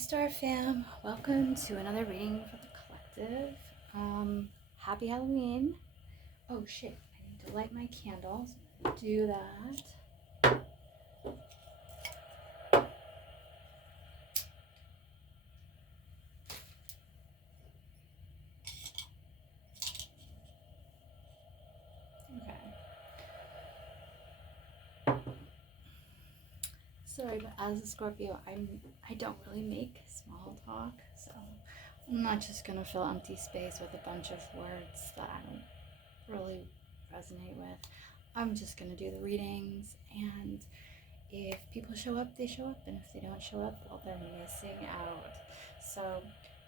Star fam, welcome to another reading for the collective. Happy Halloween. Oh shit, I need to light my candles. Do that. Okay. Sorry, but as a Scorpio, I don't really make small talk, so I'm not just gonna fill empty space with a bunch of words that I don't really resonate with. I'm just gonna do the readings, and if people show up, they show up, and if they don't show up, well, they're missing out. So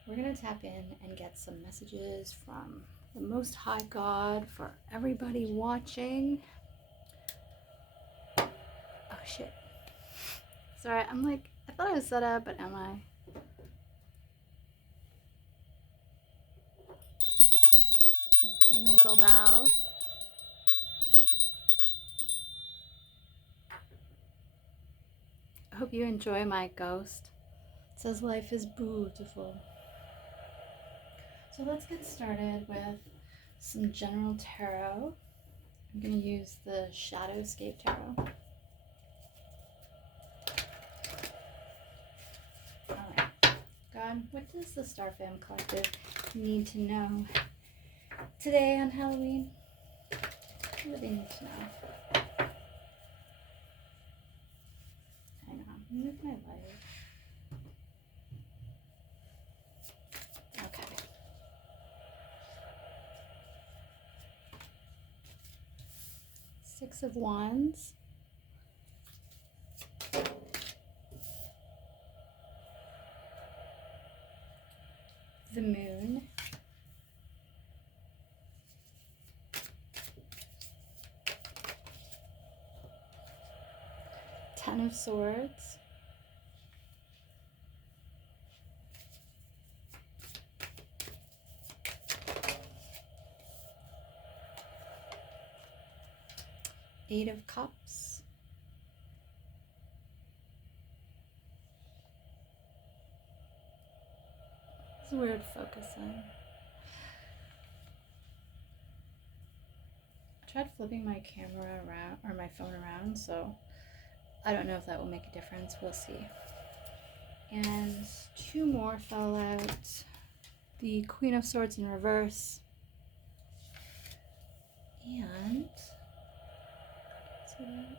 we're gonna tap in and get some messages from the Most High God for everybody watching. Oh shit. Sorry, I thought I was set up, but am I? Ring a little bell. I hope you enjoy my ghost. It says life is beautiful. So let's get started with some general tarot. I'm going to use the Shadowscape Tarot. Alright. God, what does the Star Fam Collective need to know today on Halloween? What do they need to know? Hang on, move my light. Okay. Six of Wands. The Moon. Ten of Swords. Eight of Cups. It's weird focusing. I tried flipping my camera around, or my phone around, so I don't know if that will make a difference. We'll see. And two more fell out. The Queen of Swords in reverse. And see that?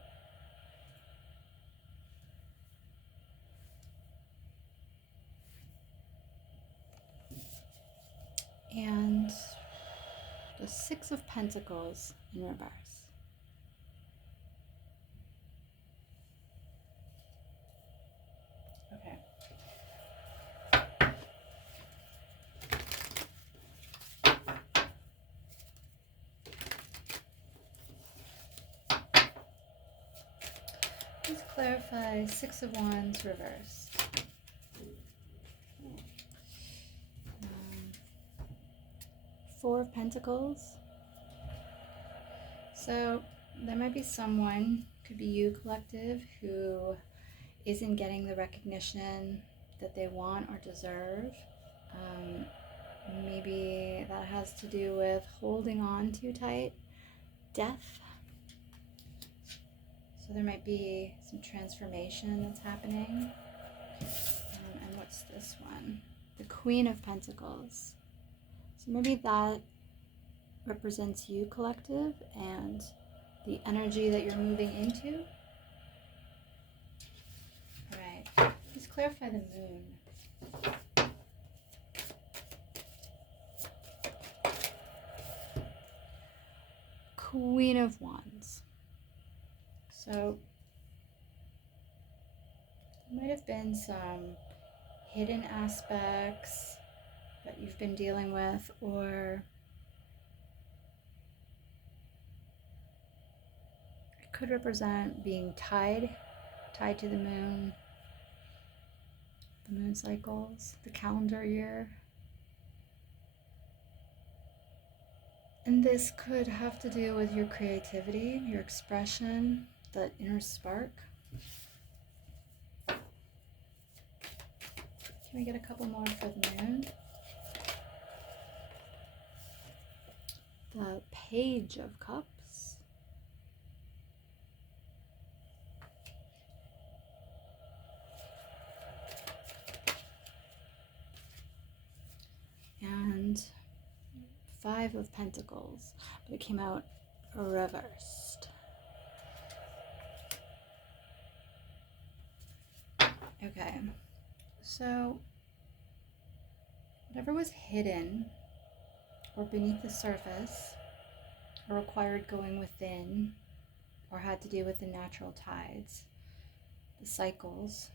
And the Six of Pentacles in reverse. Okay. Let's clarify Six of Wands reversed. Four of Pentacles. So there might be someone, could be you collective, who isn't getting the recognition that they want or deserve. Maybe that has to do with holding on too tight. Death. So there might be some transformation that's happening. And what's this one? The Queen of Pentacles. So maybe that represents you collective and the energy that you're moving into. All right, let's clarify the Moon. Queen of Wands. So there might have been some hidden aspects that you've been dealing with, or it could represent being tied to the moon cycles, the calendar year. And this could have to do with your creativity, your expression, that inner spark. Can we get a couple more for the moon? The Page of Cups. And Five of Pentacles, but it came out reversed. Okay, so whatever was hidden or beneath the surface or required going within or had to do with the natural tides, the cycles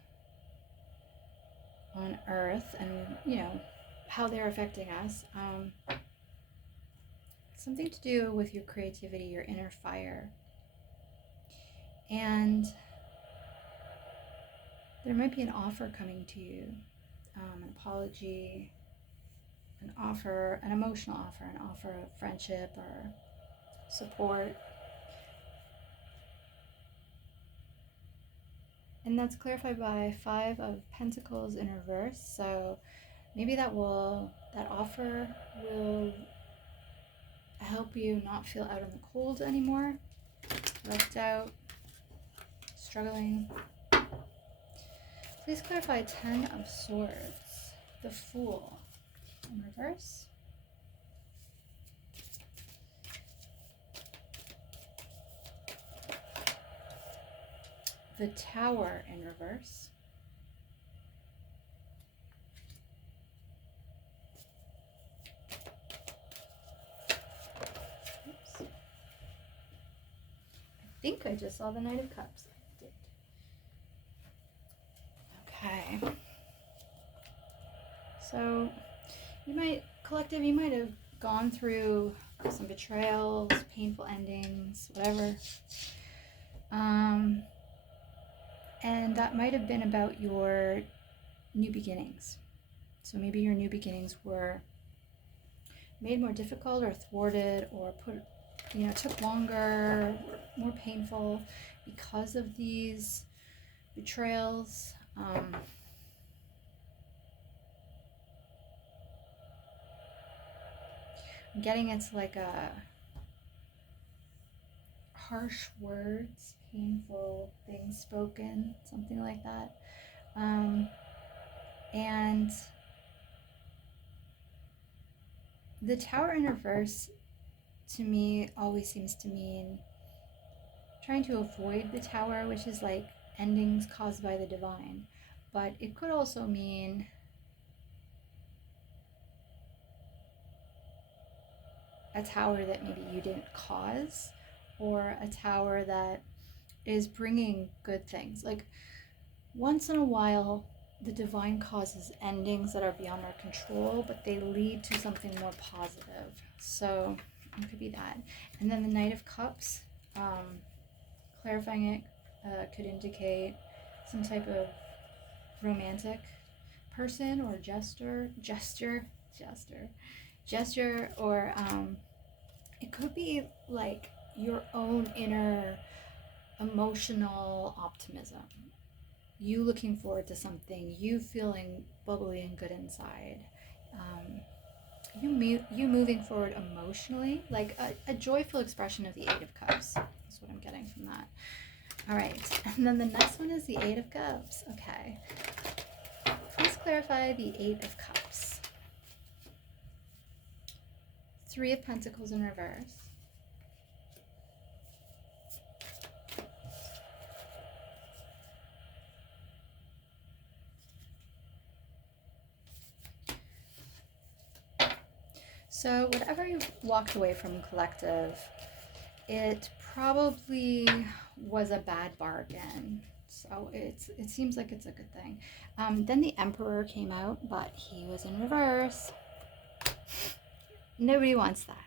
on Earth, and you know how they're affecting us, something to do with your creativity, your inner fire. And there might be an offer coming to you, an apology, an offer, an emotional offer, an offer of friendship or support. And that's clarified by Five of Pentacles in reverse. So maybe that offer will help you not feel out in the cold anymore, left out, struggling. Please clarify Ten of Swords, the Fool in reverse. The Tower in reverse. Oops. I think I just saw the Knight of Cups. I did. Okay. So you might have gone through some betrayals, painful endings, whatever. And that might have been about your new beginnings. So maybe your new beginnings were made more difficult or thwarted or took longer, or more painful because of these betrayals. I'm getting it's like a harsh words, painful things spoken, something like that. And the Tower in reverse to me always seems to mean trying to avoid the Tower, which is like endings caused by the divine. But it could also mean a tower that maybe you didn't cause, or a tower that is bringing good things. Like once in a while, the divine causes endings that are beyond our control, but they lead to something more positive. So it could be that. And then the Knight of Cups, clarifying it, could indicate some type of romantic person or gesture, or it could be like your own inner emotional optimism, you looking forward to something, you feeling bubbly and good inside, you moving forward emotionally, like a joyful expression of the Eight of Cups. That's what I'm getting from that. All right, and then the next one is the Eight of Cups. Okay, please clarify the Eight of Cups. Three of Pentacles in reverse. So whatever you walked away from, collective, it probably was a bad bargain. So it seems like it's a good thing. Then the Emperor came out, but he was in reverse. Nobody wants that.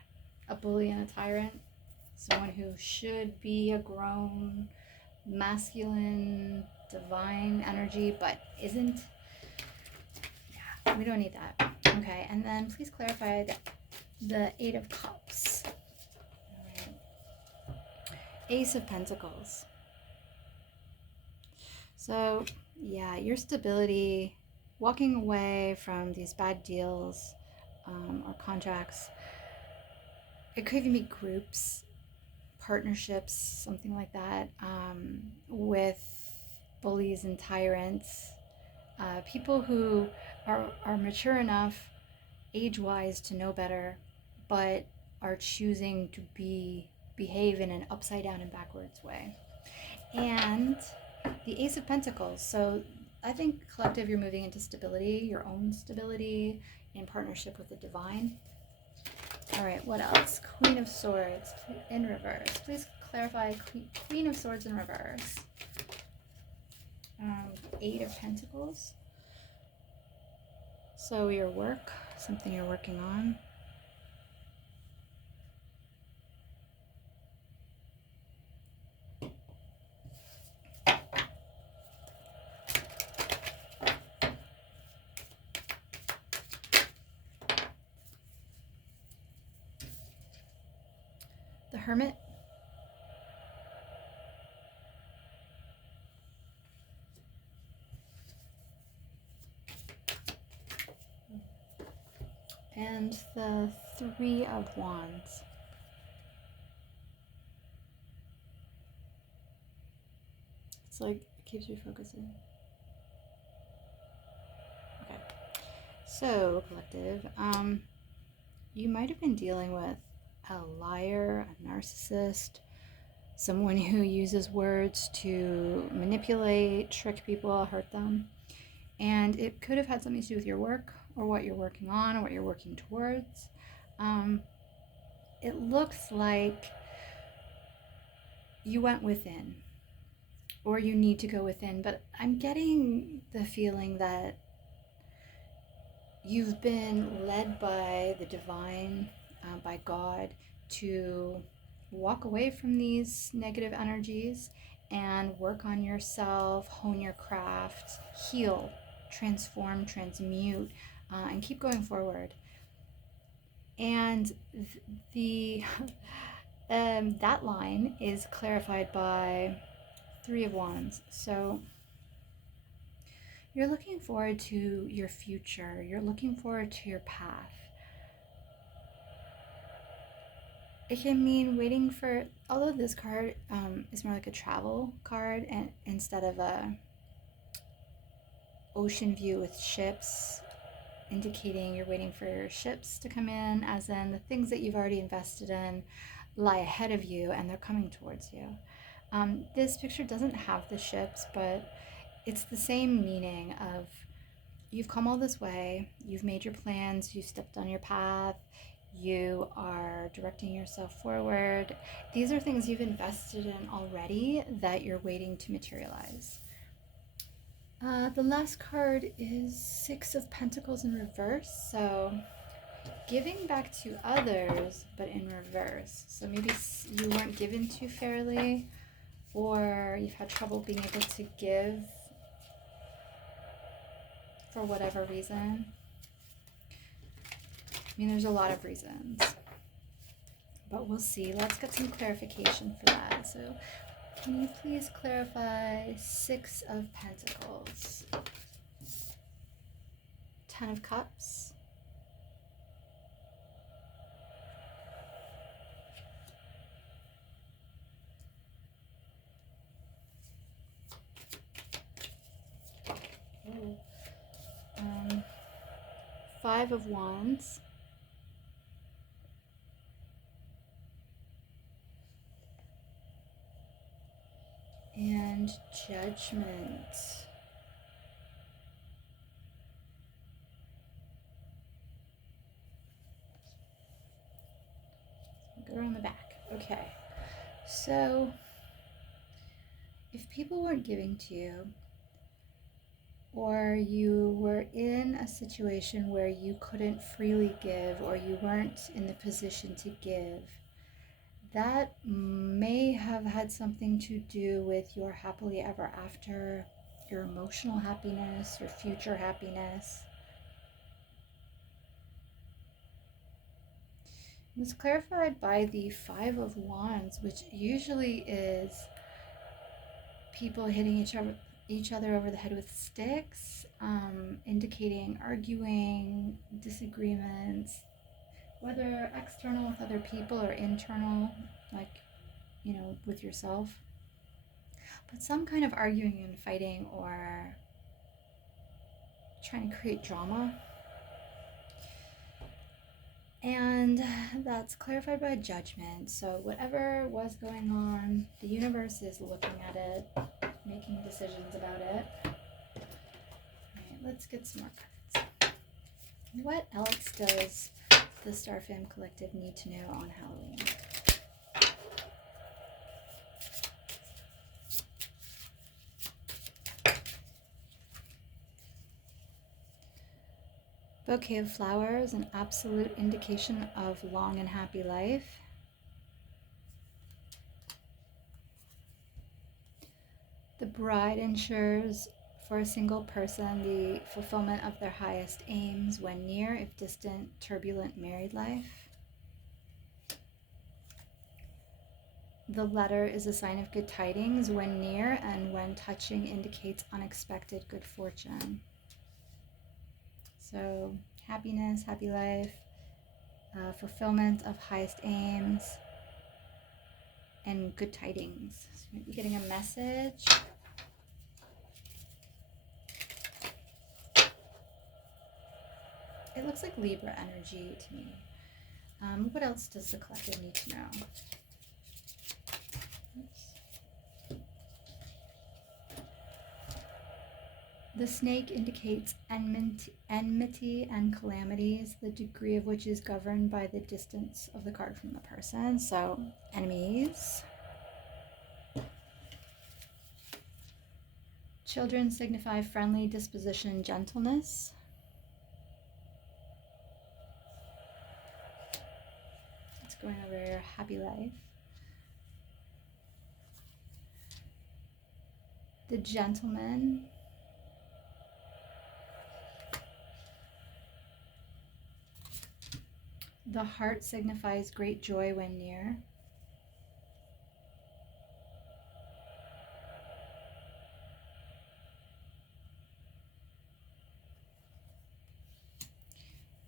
A bully and a tyrant. Someone who should be a grown, masculine, divine energy, but isn't. Yeah, we don't need that. Okay, and then please clarify the Eight of Cups. All right. Ace of Pentacles. So, yeah, your stability walking away from these bad deals or contracts. It could even be groups, partnerships, something like that, with bullies and tyrants, people who are mature enough age-wise to know better, but are choosing to behave in an upside down and backwards way. And the Ace of Pentacles. So I think collective, you're moving into stability, your own stability, in partnership with the divine. All right, what else? Queen of Swords in reverse. Please clarify Queen of Swords in reverse. Eight of Pentacles. So your work, something you're working on. The Hermit. And the Three of Wands. It's like it keeps you focusing. Okay. So, collective, you might have been dealing with a liar, a narcissist, someone who uses words to manipulate, trick people, hurt them. And it could have had something to do with your work or what you're working on or what you're working towards. It looks like you went within, or you need to go within, but I'm getting the feeling that you've been led by the divine, by God, to walk away from these negative energies and work on yourself, hone your craft, heal, transform, transmute, and keep going forward. And the that line is clarified by Three of Wands. So you're looking forward to your future. You're looking forward to your path. It can mean waiting for, although this card is more like a travel card and instead of a ocean view with ships, indicating you're waiting for your ships to come in, as in the things that you've already invested in lie ahead of you and they're coming towards you. This picture doesn't have the ships, but it's the same meaning of you've come all this way, you've made your plans, you've stepped on your path, you are directing yourself forward. These are things you've invested in already that you're waiting to materialize. The last card is Six of Pentacles in reverse. So giving back to others, but in reverse. So maybe you weren't given to fairly, or you've had trouble being able to give for whatever reason. I mean, there's a lot of reasons, but we'll see. Let's get some clarification for that. So can you please clarify Six of Pentacles, Ten of Cups, Five of Wands, and Judgment. Go around the back. Okay. So if people weren't giving to you, or you were in a situation where you couldn't freely give, or you weren't in the position to give, that may have had something to do with your happily ever after, your emotional happiness, your future happiness. It's clarified by the Five of Wands, which usually is people hitting each other over the head with sticks, indicating arguing, disagreements, whether external with other people or internal, like, with yourself. But some kind of arguing and fighting or trying to create drama. And that's clarified by judgment. So whatever was going on, the universe is looking at it, making decisions about it. Alright, let's get some more cards. What else does the Star Fam Collective need to know on Halloween? Bouquet of flowers, an absolute indication of long and happy life. The bride ensures for a single person the fulfillment of their highest aims when near, if distant, turbulent married life. The letter is a sign of good tidings when near, and when touching indicates unexpected good fortune. So happiness, happy life, fulfillment of highest aims, and good tidings. So you might be getting a message. It looks like Libra energy to me. What else does the collective need to know? The snake indicates enmity and calamities, the degree of which is governed by the distance of the card from the person. So, enemies. Children signify friendly disposition, gentleness. It's going over your happy life. The gentleman. The heart signifies great joy when near.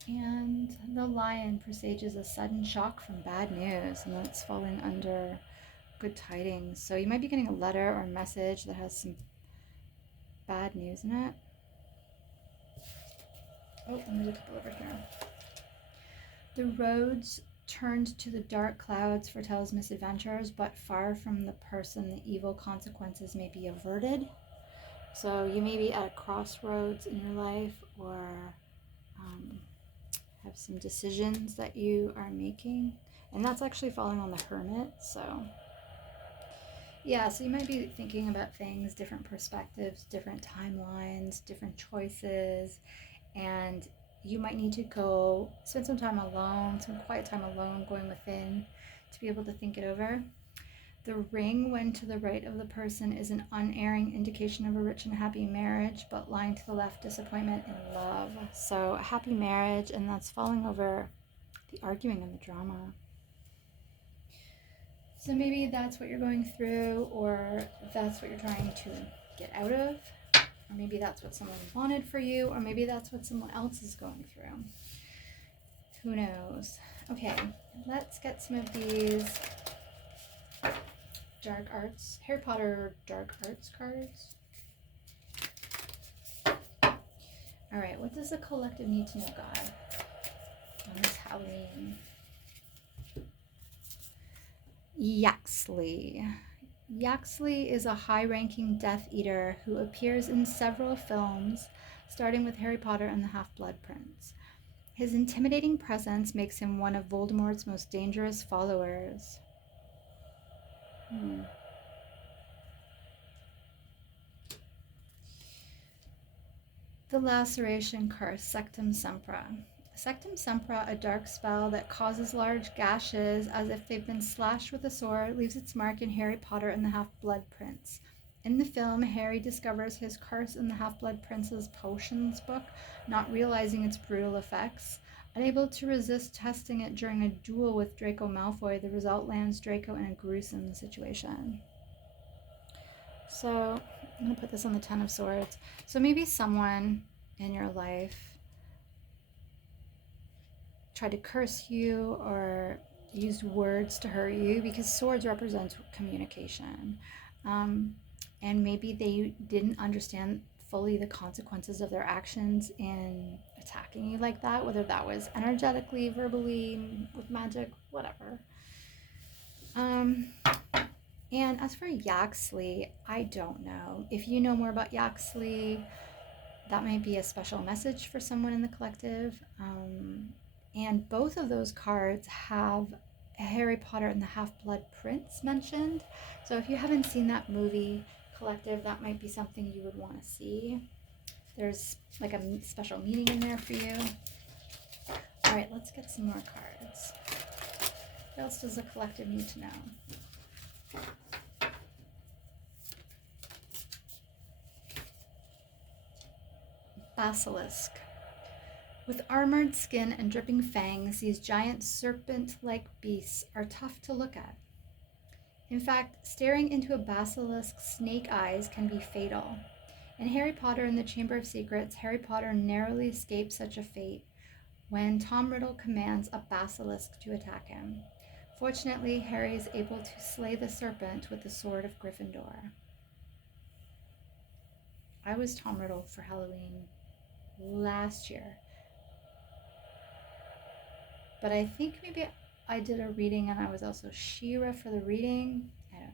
And the lion presages a sudden shock from bad news, and that's falling under good tidings. So you might be getting a letter or a message that has some bad news in it. Oh, and there's a couple over here. The roads turned to the dark clouds foretells misadventures, but far from the person, the evil consequences may be averted. So you may be at a crossroads in your life, or have some decisions that you are making, and that's actually falling on the Hermit. So yeah, so you might be thinking about things, different perspectives, different timelines, different choices, and you might need to go spend some time alone, some quiet time alone, going within to be able to think it over. The ring, when to the right of the person, is an unerring indication of a rich and happy marriage, but lying to the left, disappointment in love. So a happy marriage, and that's falling over the arguing and the drama. So maybe that's what you're going through, or that's what you're trying to get out of, or maybe that's what someone wanted for you, or maybe that's what someone else is going through. Who knows? Okay, let's get some of these dark arts, Harry Potter dark arts cards. All right, what does the collective need to know, God, on this Halloween? Yaxley. Yaxley is a high-ranking Death Eater who appears in several films, starting with Harry Potter and the Half-Blood Prince. His intimidating presence makes him one of Voldemort's most dangerous followers. The Laceration Curse, Sectum Sempra. Sectum Sempra, a dark spell that causes large gashes as if they've been slashed with a sword, leaves its mark in Harry Potter and the Half-Blood Prince. In the film, Harry discovers his curse in the Half-Blood Prince's potions book, not realizing its brutal effects. Unable to resist testing it during a duel with Draco Malfoy, the result lands Draco in a gruesome situation. So I'm going to put this on the Ten of Swords. So maybe someone in your life tried to curse you or used words to hurt you, because swords represent communication. And maybe they didn't understand fully the consequences of their actions in attacking you like that, whether that was energetically, verbally, with magic, whatever. And as for Yaxley, I don't know. If you know more about Yaxley, that might be a special message for someone in the collective. And both of those cards have Harry Potter and the Half-Blood Prince mentioned. So if you haven't seen that movie, collective, that might be something you would want to see. There's like a special meaning in there for you. All right, let's get some more cards. What else does the collective need to know? Basilisk. With armored skin and dripping fangs, these giant serpent-like beasts are tough to look at. In fact, staring into a basilisk's snake eyes can be fatal. In Harry Potter and the Chamber of Secrets, Harry Potter narrowly escapes such a fate when Tom Riddle commands a basilisk to attack him. Fortunately, Harry is able to slay the serpent with the sword of Gryffindor. I was Tom Riddle for Halloween last year. But I think maybe I did a reading and I was also She-Ra for the reading. I don't know.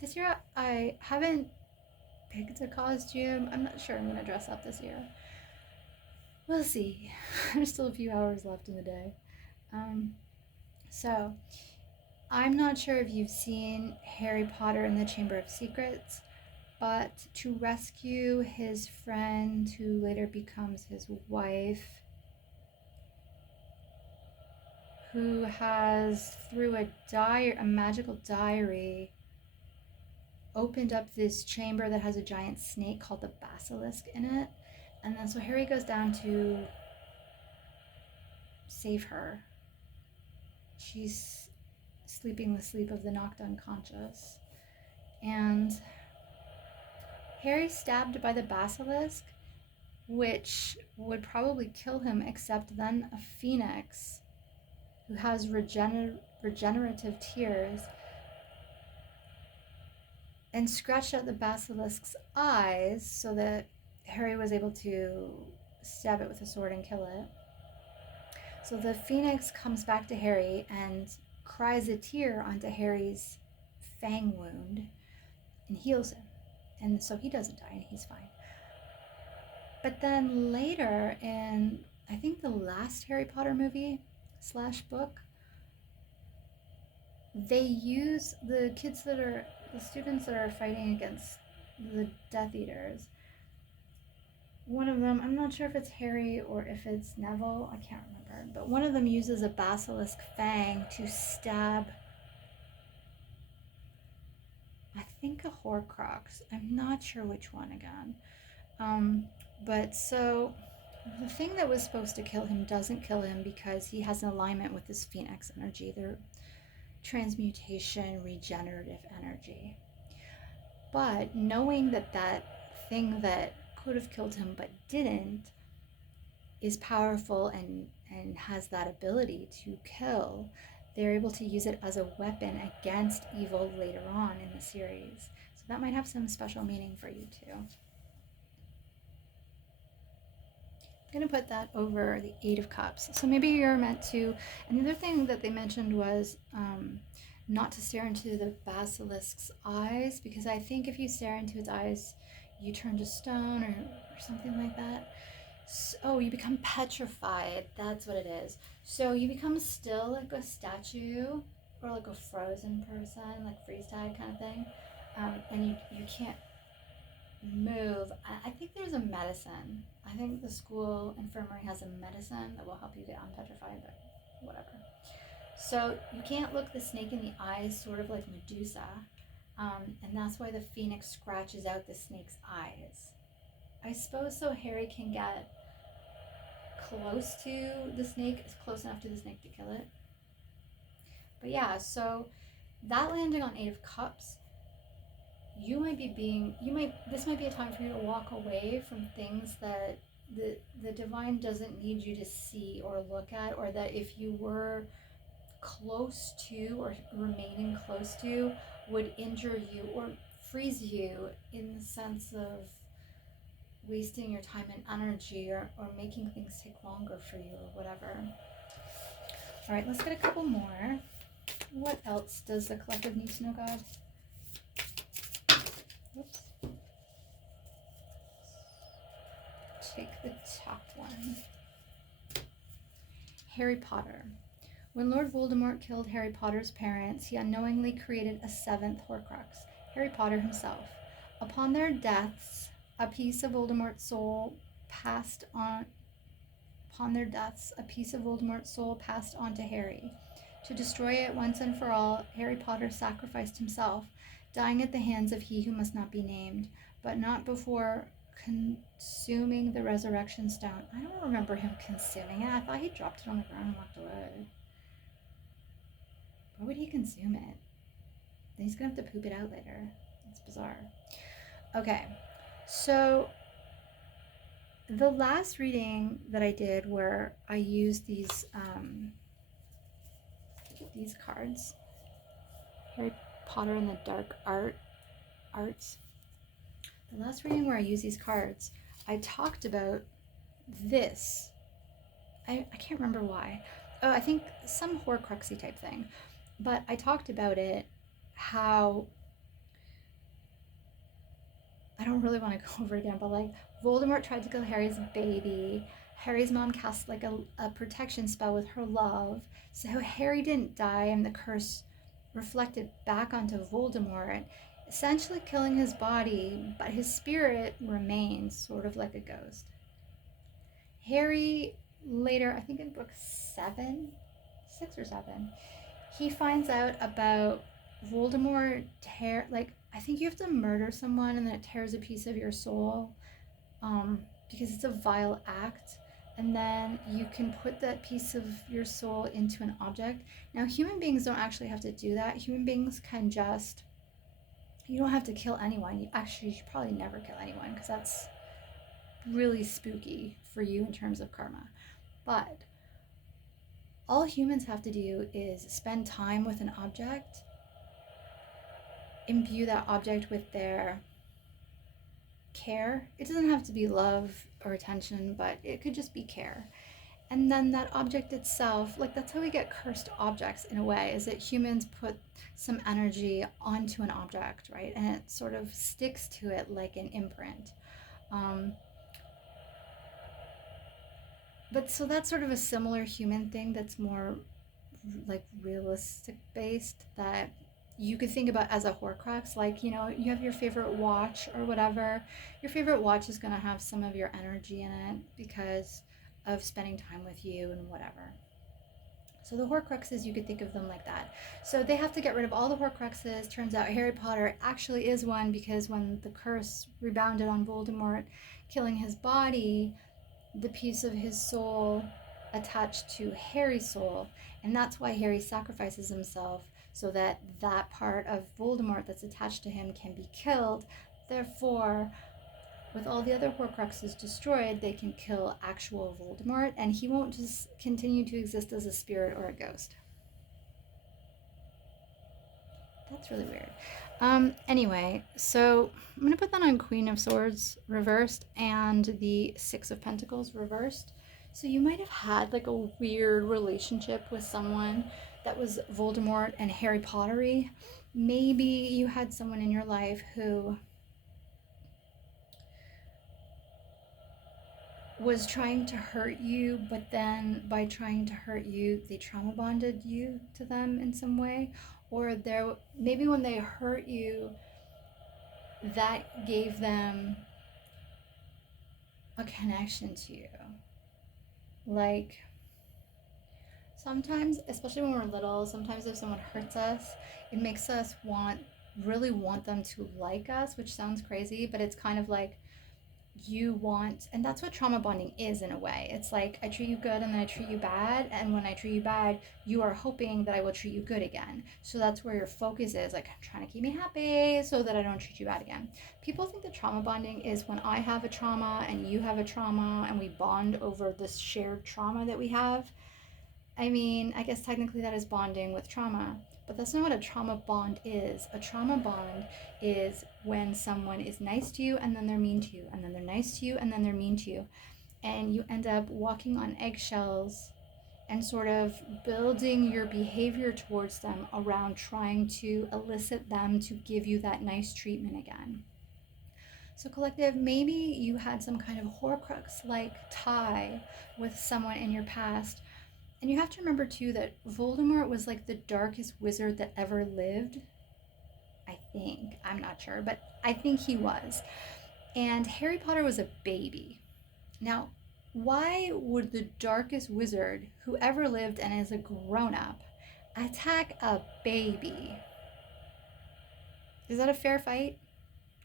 This year I haven't picked a costume. I'm not sure I'm going to dress up this year. We'll see. There's still a few hours left in the day. So I'm not sure if you've seen Harry Potter and the Chamber of Secrets, but to rescue his friend who later becomes his wife, who has, through a magical diary, opened up this chamber that has a giant snake called the basilisk in it. And then so Harry goes down to save her. She's sleeping the sleep of the knocked unconscious. And Harry's stabbed by the basilisk, which would probably kill him, except then a phoenix who has regenerative tears and scratched out the basilisk's eyes so that Harry was able to stab it with a sword and kill it. So the phoenix comes back to Harry and cries a tear onto Harry's fang wound and heals him. And so he doesn't die and he's fine. But then later in, I think, the last Harry Potter movie / book, they use the students that are fighting against the Death Eaters. One of them, I'm not sure if it's Harry or if it's Neville, I can't remember, but one of them uses a basilisk fang to stab, I think, a Horcrux. I'm not sure which one again. But so the thing that was supposed to kill him doesn't kill him because he has an alignment with this phoenix energy. They're transmutation, regenerative energy. But knowing that that thing that could have killed him but didn't is powerful and has that ability to kill, they're able to use it as a weapon against evil later on in the series. So that might have some special meaning for you too. I'm going to put that over the Eight of Cups. So maybe you're meant to, and the other thing that they mentioned was not to stare into the basilisk's eyes, because I think if you stare into its eyes, you turn to stone or something like that. So you become petrified. That's what it is. So you become still like a statue or like a frozen person, like freeze tag kind of thing. And you can't move. I think there's a medicine. I think the school infirmary has a medicine that will help you get unpetrified, but whatever. So you can't look the snake in the eyes, sort of like Medusa, and that's why the phoenix scratches out the snake's eyes. I suppose so Harry can get close to the snake, close enough to the snake to kill it. But yeah, so that landing on Eight of Cups this might be a time for you to walk away from things that the divine doesn't need you to see or look at, or that if you were close to or remaining close to would injure you or freeze you, in the sense of wasting your time and energy, or making things take longer for you or whatever. All right, let's get a couple more. What else does the collective need to know, God? Whoops. Take the top one. Harry Potter. When Lord Voldemort killed Harry Potter's parents, he unknowingly created a seventh Horcrux, Harry Potter himself. Upon their deaths, a piece of Voldemort's soul passed on. Upon their deaths, a piece of Voldemort's soul passed on to Harry. To destroy it once and for all, Harry Potter sacrificed himself, dying at the hands of he who must not be named, but not before consuming the resurrection stone. I don't remember him consuming it. I thought he dropped it on the ground and walked away. Why would he consume it? Then he's gonna have to poop it out later. It's bizarre. Okay, so the last reading that I did, where I used these cards, Harry Potter and the Dark Arts. The last reading where I used these cards, I talked about this. I can't remember why. Oh, I think some Horcruxy type thing. But I talked about it, how, I don't really want to go over it again, but like Voldemort tried to kill Harry's baby. Harry's mom cast like a protection spell with her love. So Harry didn't die, and the curse reflected back onto Voldemort, essentially killing his body, but his spirit remains sort of like a ghost. Harry later, I think in book 6 or 7, he finds out about Voldemort I think you have to murder someone and then it tears a piece of your soul, because it's a vile act, and then you can put that piece of your soul into an object. Now, human beings don't actually have to do that. Human beings can you don't have to kill anyone. You should probably never kill anyone, because that's really spooky for you in terms of karma. But all humans have to do is spend time with an object, imbue that object with their care. It doesn't have to be love or attention, but it could just be care. And then that object itself, like that's how we get cursed objects in a way, is that humans put some energy onto an object, right? And it sort of sticks to it like an imprint. But so that's sort of a similar human thing that's more like realistic based, that you could think about as a Horcrux. Like, you have your favorite watch or whatever. Your favorite watch is going to have some of your energy in it because of spending time with you and whatever. So the Horcruxes, you could think of them like that. So they have to get rid of all the Horcruxes. Turns out Harry Potter actually is one, because when the curse rebounded on Voldemort killing his body, the piece of his soul attached to Harry's soul, and that's why Harry sacrifices himself, so that that part of Voldemort that's attached to him can be killed. Therefore, with all the other Horcruxes destroyed, they can kill actual Voldemort, and he won't just continue to exist as a spirit or a ghost. That's really weird. Anyway, so I'm going to put that on Queen of Swords reversed and the Six of Pentacles reversed. So you might have had like a weird relationship with someone that was Voldemort and Harry Pottery. Maybe you had someone in your life who was trying to hurt you, but then by trying to hurt you, they trauma bonded you to them in some way. Or maybe when they hurt you, that gave them a connection to you. Like, sometimes, especially when we're little, sometimes if someone hurts us, it makes us really want them to like us, which sounds crazy, but it's kind of like you want, and that's what trauma bonding is in a way. It's like I treat you good and then I treat you bad, and when I treat you bad, you are hoping that I will treat you good again. So that's where your focus is, like, I'm trying to keep me happy so that I don't treat you bad again. People think that trauma bonding is when I have a trauma and you have a trauma and we bond over this shared trauma that we have. I mean, I guess technically that is bonding with trauma, but that's not what a trauma bond is. A trauma bond is when someone is nice to you and then they're mean to you, and then they're nice to you and then they're mean to you. And you end up walking on eggshells and sort of building your behavior towards them around trying to elicit them to give you that nice treatment again. So, collective, maybe you had some kind of Horcrux like tie with someone in your past. And you have to remember too that Voldemort was like the darkest wizard that ever lived. I think. I'm not sure, but I think he was. And Harry Potter was a baby. Now, why would the darkest wizard who ever lived and is a grown up attack a baby? Is that a fair fight?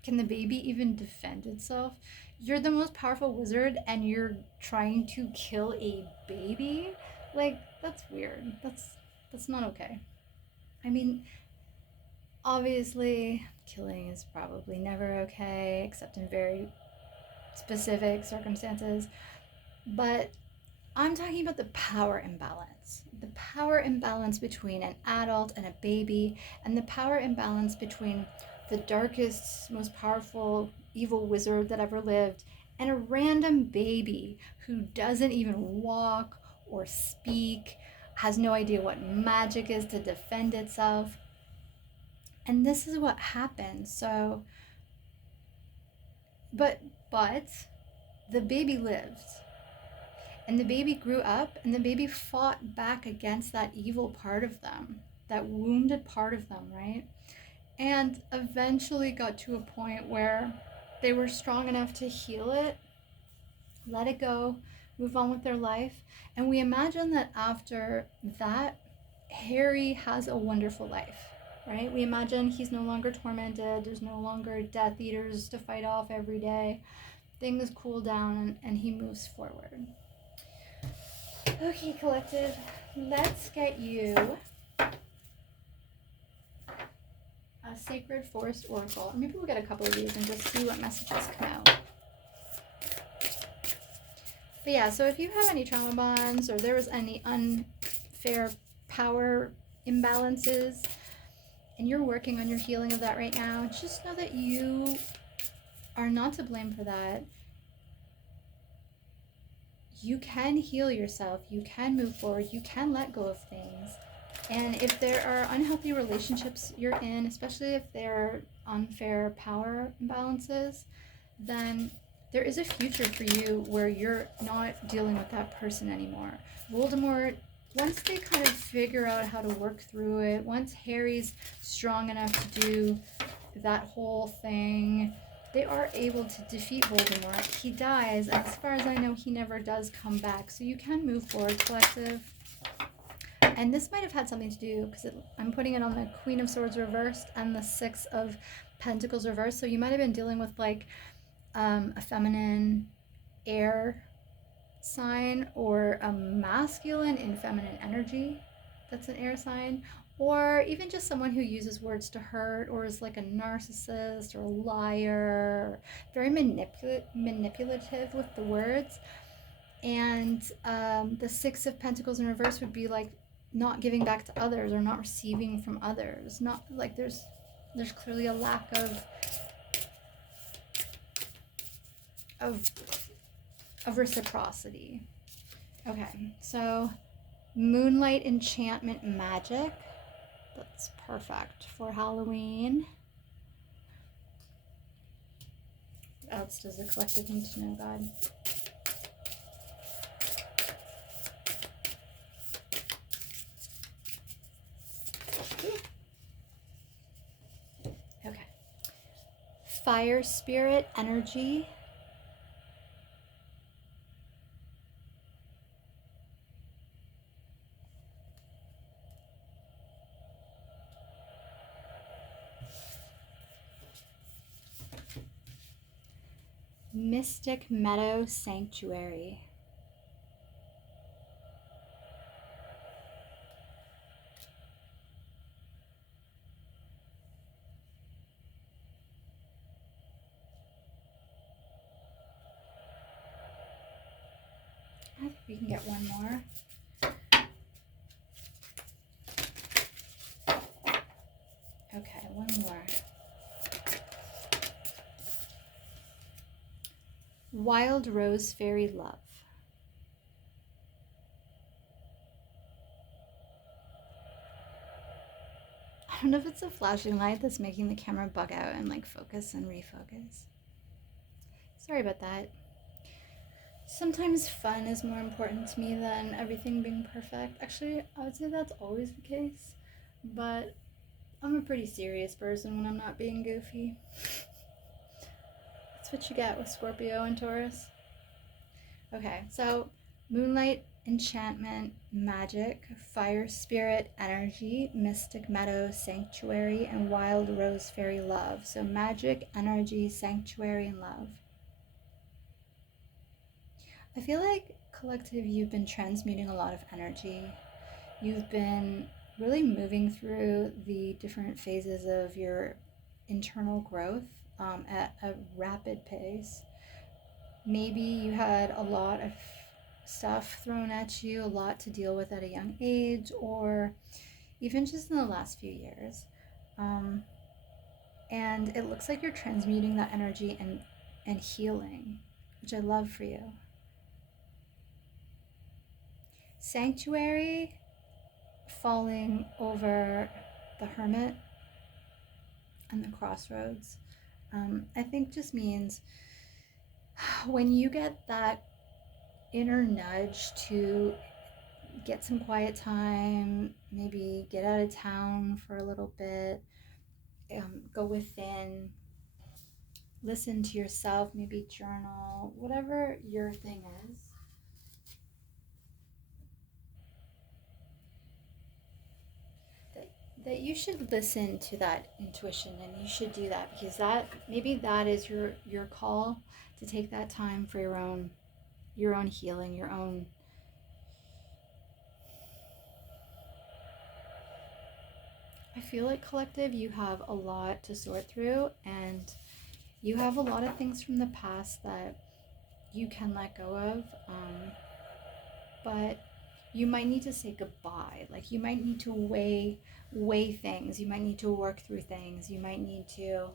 Can the baby even defend itself? You're the most powerful wizard and you're trying to kill a baby? Like, that's weird. That's not okay. I mean, obviously, killing is probably never okay, except in very specific circumstances. But I'm talking about the power imbalance. The power imbalance between an adult and a baby, and the power imbalance between the darkest, most powerful evil wizard that ever lived and a random baby who doesn't even walk or speak, has no idea what magic is to defend itself. And this is what happens. So, but the baby lived. And the baby grew up, and the baby fought back against that evil part of them, that wounded part of them, right? And eventually got to a point where they were strong enough to heal it, let it go, move on with their life. And we imagine that after that, Harry has a wonderful life, right? We imagine he's no longer tormented, there's no longer Death Eaters to fight off every day. Things cool down and he moves forward. Okay, collective, let's get you a Sacred Forest Oracle. Maybe we'll get a couple of these and just see what messages come out. But yeah, so if you have any trauma bonds or there was any unfair power imbalances and you're working on your healing of that right now, just know that you are not to blame for that. You can heal yourself, you can move forward, you can let go of things. And if there are unhealthy relationships you're in, especially if they're unfair power imbalances, then there is a future for you where you're not dealing with that person anymore. Voldemort, once they kind of figure out how to work through it, once Harry's strong enough to do that whole thing, they are able to defeat Voldemort. He dies, and as far as I know, he never does come back. So you can move forward, collective. And this might have had something to do, because I'm putting it on the Queen of Swords reversed and the Six of Pentacles reversed. So you might have been dealing with like a feminine air sign or a masculine in feminine energy that's an air sign, or even just someone who uses words to hurt or is like a narcissist or a liar, very manipulative with the words. And the Six of Pentacles in reverse would be like not giving back to others or not receiving from others. Not like there's clearly a lack of reciprocity. Okay, so Moonlight Enchantment Magic. That's perfect for Halloween. What else does the collective need to know, God? Okay. Fire Spirit Energy. Mystic Meadow Sanctuary. I think we can get one more. Okay, one more. Wild Rose Fairy Love. I don't know if it's a flashing light that's making the camera bug out and like focus and refocus. Sorry about that. Sometimes fun is more important to me than everything being perfect. Actually, I would say that's always the case, but I'm a pretty serious person when I'm not being goofy. That's what you get with Scorpio and Taurus. Okay, so Moonlight Enchantment Magic, Fire Spirit Energy, Mystic Meadow Sanctuary, and Wild Rose Fairy Love. So magic, energy, sanctuary, and love. I feel like, collective, you've been transmuting a lot of energy. You've been really moving through the different phases of your internal growth at a rapid pace. Maybe you had a lot of stuff thrown at you, a lot to deal with at a young age, or even just in the last few years. And it looks like you're transmuting that energy and healing, which I love for you. Sanctuary, falling over the Hermit and the Crossroads, I think just means when you get that inner nudge to get some quiet time, maybe get out of town for a little bit, go within, listen to yourself, maybe journal, whatever your thing is. That you should listen to that intuition, and you should do that, because that is your call to take that time for your own healing, your own. I feel like, collective, you have a lot to sort through, and you have a lot of things from the past that you can let go of, but you might need to say goodbye. Like, you might need to weigh things, you might need to work through things, you might need to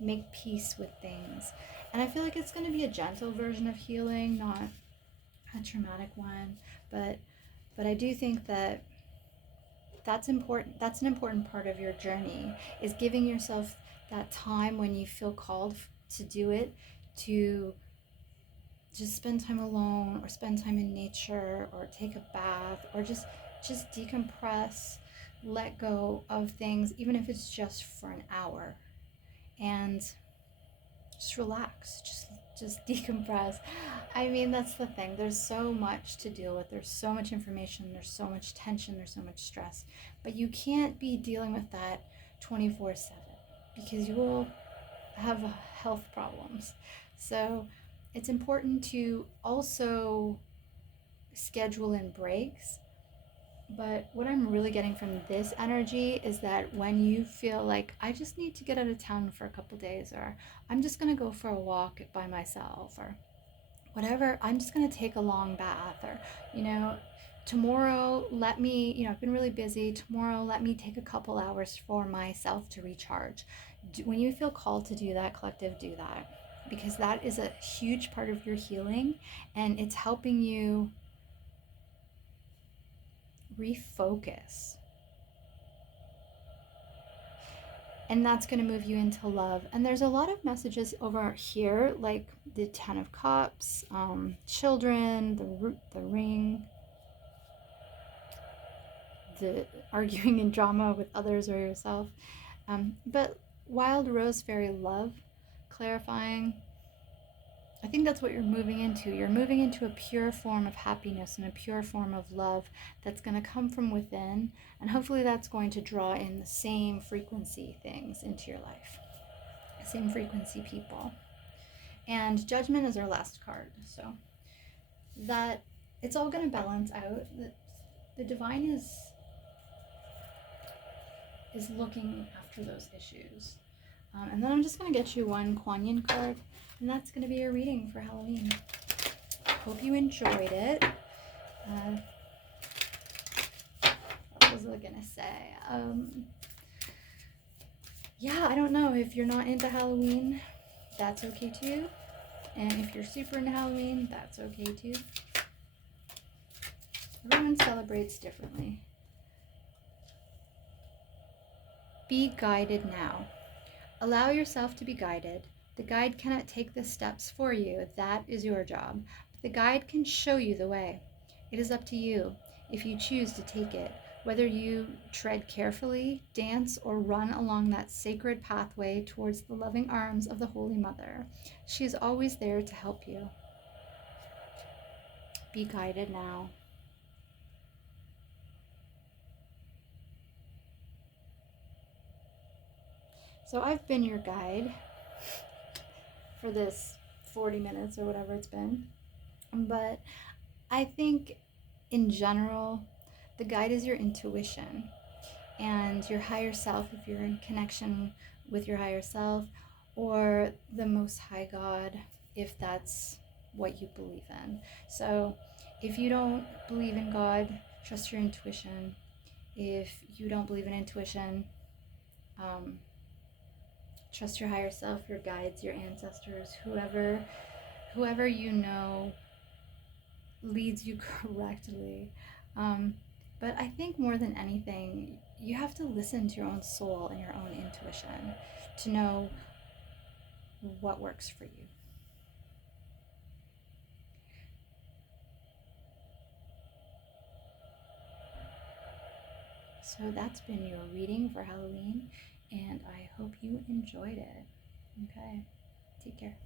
make peace with things. And I feel like it's going to be a gentle version of healing, not a traumatic one, but I do think that that's important. That's an important part of your journey, is giving yourself that time when you feel called to do it, to just spend time alone, or spend time in nature, or take a bath, or just decompress, let go of things, even if it's just for an hour, and just relax, just decompress. I mean, that's the thing. There's so much to deal with. There's so much information. There's so much tension. There's so much stress. But you can't be dealing with that 24/7, because you will have health problems. So it's important to also schedule in breaks. But what I'm really getting from this energy is that when you feel like, I just need to get out of town for a couple days, or I'm just going to go for a walk by myself, or whatever, I'm just going to take a long bath, or, tomorrow, let me, I've been really busy. Tomorrow, let me take a couple hours for myself to recharge. When you feel called to do that, collective, do that, because that is a huge part of your healing, and it's helping you refocus. And that's going to move you into love. And there's a lot of messages over here, like the Ten of Cups, children, the ring, the arguing and drama with others or yourself. But Wild Rose Fairy Love, clarifying, I think that's what you're moving into. You're moving into a pure form of happiness and a pure form of love that's going to come from within. And hopefully that's going to draw in the same frequency things into your life, same frequency people. And Judgment is our last card. So that it's all going to balance out. The divine is looking after those issues. And then I'm just going to get you one Kuan Yin card, and that's going to be your reading for Halloween. Hope you enjoyed it. What was I going to say? Yeah, I don't know. If you're not into Halloween, that's okay too. And if you're super into Halloween, that's okay too. Everyone celebrates differently. Be guided now. Allow yourself to be guided. The guide cannot take the steps for you. That is your job. But the guide can show you the way. It is up to you if you choose to take it. Whether you tread carefully, dance, or run along that sacred pathway towards the loving arms of the Holy Mother, she is always there to help you. Be guided now. So I've been your guide for this 40 minutes or whatever it's been. But I think in general, the guide is your intuition and your higher self, if you're in connection with your higher self, or the Most High God, if that's what you believe in. So if you don't believe in God, trust your intuition. If you don't believe in intuition, trust your higher self, your guides, your ancestors, whoever you know leads you correctly. But I think more than anything, you have to listen to your own soul and your own intuition to know what works for you. So that's been your reading for Halloween, and I hope you enjoyed it. Okay, take care.